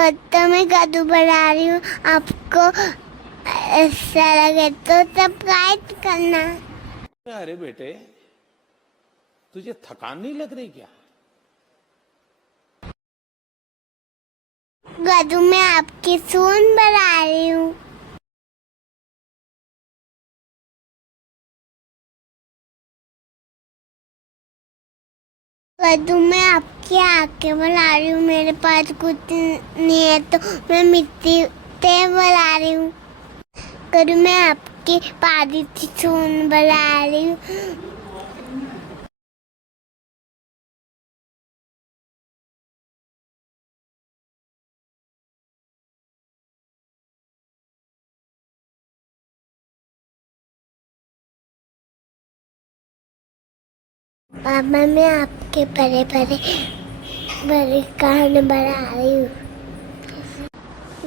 तो मैं कद्दू बना रही हूँ, आपको ऐसा लगे तो सब्सक्राइब करना। अरे बेटे, तुझे थकान नहीं लग रही क्या? कद्दू में आपकी सून बना रही हूँ। कद्दू में आपकी आंखें बना रही हूँ। मेरे पास कुछ नहीं है तो मैं मिट्टी से बना रही हूँ। कद्दू में आपकी पानी की सून बना रही हूँ। पापा मैं आपके बड़े बड़े बड़े कान बना रही हूँ।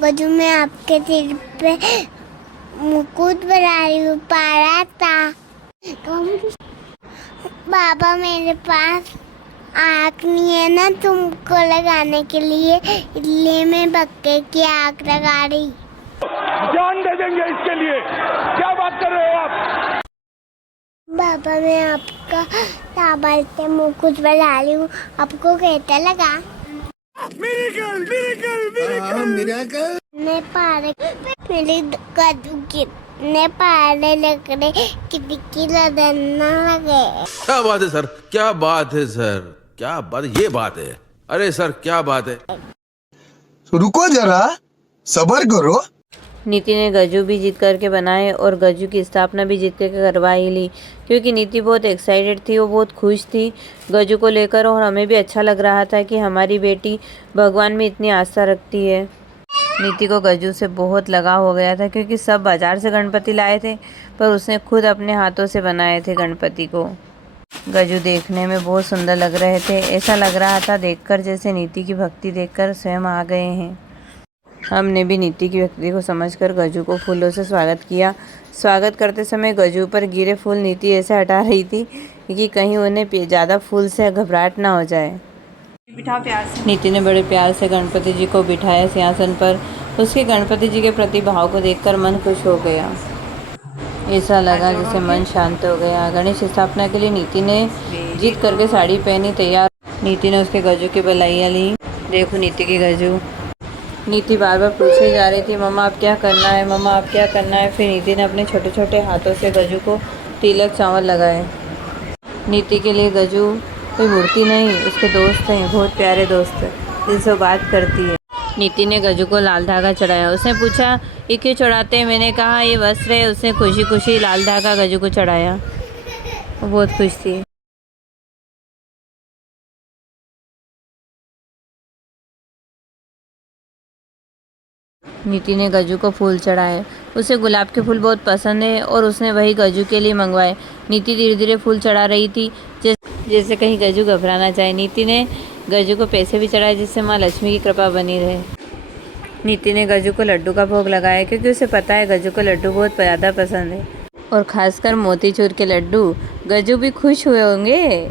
कद्दू में आपके सिर पे मुकुट बना रही हूँ। पारा था पापा, मेरे पास आँख नहीं है ना तुमको लगाने के लिए, इसलिए मैं बक्के की आँख लगा रही। जान दे देंगे इसके लिए, क्या बात कर रहे हो आप? पापा मैं आपका टाबर से मुकुट बना रही हूँ, आपको कैसा लगा? Miracle, miracle, miracle. मैं पारे मेरे कद्दू कितने पारे लग रहे, कितनी लदना लगे। क्या बात है सर, क्या बात है सर, क्या बात, ये बात है। अरे सर क्या बात है। रुको जरा, सब्र करो। नीति ने गज्जू भी जीत करके बनाए और गज्जू की स्थापना भी जीत करके करवा ही ली, क्योंकि नीति बहुत एक्साइटेड थी, वो बहुत खुश थी गज्जू को लेकर। और हमें भी अच्छा लग रहा था कि हमारी बेटी भगवान में इतनी आस्था रखती है। नीति को गज्जू से बहुत लगाव हो गया था, क्योंकि सब बाजार से गणपति लाए थे, पर उसने खुद अपने हाथों से बनाए थे गणपति को। गज्जू देखने में बहुत सुंदर लग रहे थे। ऐसा लग रहा था देखकर जैसे नीति की भक्ति देखकर स्वयं आ गए हैं। हमने भी नीति की भक्ति को समझकर गज्जू को फूलों से स्वागत किया। स्वागत करते समय गज्जू पर गिरे फूल नीति ऐसे हटा रही थी कि कहीं उन्हें ज़्यादा फूल से घबराहट ना हो जाए। नीति ने बड़े प्यार से गणपति जी को बिठाया सिंहासन पर। उसके गणपति जी के प्रति भाव को देखकर मन खुश हो गया। ऐसा लगा जैसे मन शांत हो गया। गणेश स्थापना के लिए नीति ने जीत करके साड़ी पहनी तैयार। नीति ने उसके गज्जू की बधाइयाँ ली। देखो नीति की गज्जू। नीति बार बार पूछे जा रही थी, मम्मा आप क्या करना है, मम्मा आप क्या करना है। फिर नीति ने अपने छोटे छोटे हाथों से गज्जू को तिलक चावल लगाए। नीति के लिए गज्जू कोई मूर्ति नहीं, उसके दोस्त हैं, बहुत प्यारे दोस्त हैं जिनसे वो बात करती है। नीति ने गज्जू को लाल धागा चढ़ाया। उसने पूछा ये क्यों चढ़ाते हैं? मैंने कहा ये वस्त्र है। उसने खुशी खुशी लाल धागा गज्जू को चढ़ाया। वो बहुत खुश थी। नीति ने गज्जू को फूल चढ़ाए। उसे गुलाब के फूल बहुत पसंद है और उसने वही गज्जू के लिए मंगवाए। नीति धीरे धीरे फूल चढ़ा रही थी जैसे कहीं गज्जू घबरा ना जाए। नीति ने गज्जू को पैसे भी चढ़ाए जिससे माँ लक्ष्मी की कृपा बनी रहे। नीति ने गज्जू को लड्डू का भोग लगाया, क्योंकि उसे पता है गज्जू को लड्डू बहुत ज़्यादा पसंद है, और खासकर मोतीचूर के लड्डू। गज्जू भी खुश हुए होंगे।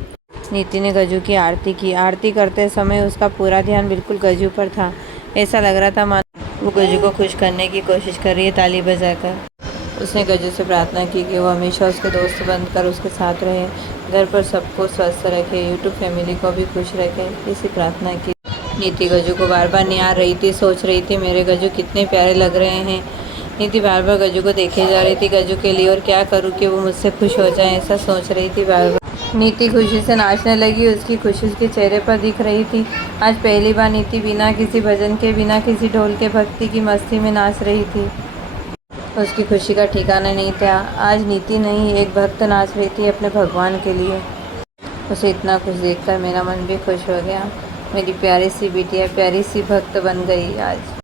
नीति ने गज्जू की आरती की। आरती करते समय उसका पूरा ध्यान बिल्कुल गज्जू पर था। ऐसा लग रहा था वो गज्जू को खुश करने की कोशिश कर रही है ताली बजाकर। उसने गज्जू से प्रार्थना की कि वो हमेशा उसके दोस्त बनकर उसके साथ रहे, घर पर सबको स्वस्थ रखे, यूट्यूब फैमिली को भी खुश रखे, इसी प्रार्थना की। नीति गज्जू को बार बार निहार रही थी, सोच रही थी मेरे गज्जू कितने प्यारे लग रहे हैं। नीति बार बार गज्जू को देखे जा रही थी गज्जू के लिए, और क्या करूँ कि वो मुझसे खुश हो जाए, ऐसा सोच रही थी बार बार। नीति खुशी से नाचने लगी। उसकी खुशी उसके चेहरे पर दिख रही थी। आज पहली बार नीति बिना किसी भजन के, बिना किसी ढोल के भक्ति की मस्ती में नाच रही थी। उसकी खुशी का ठिकाना नहीं था। आज नीति नहीं, एक भक्त नाच रही थी अपने भगवान के लिए। उसे इतना खुश देखकर मेरा मन भी खुश हो गया। मेरी प्यारी सी बिटिया प्यारी सी भक्त बन गई आज।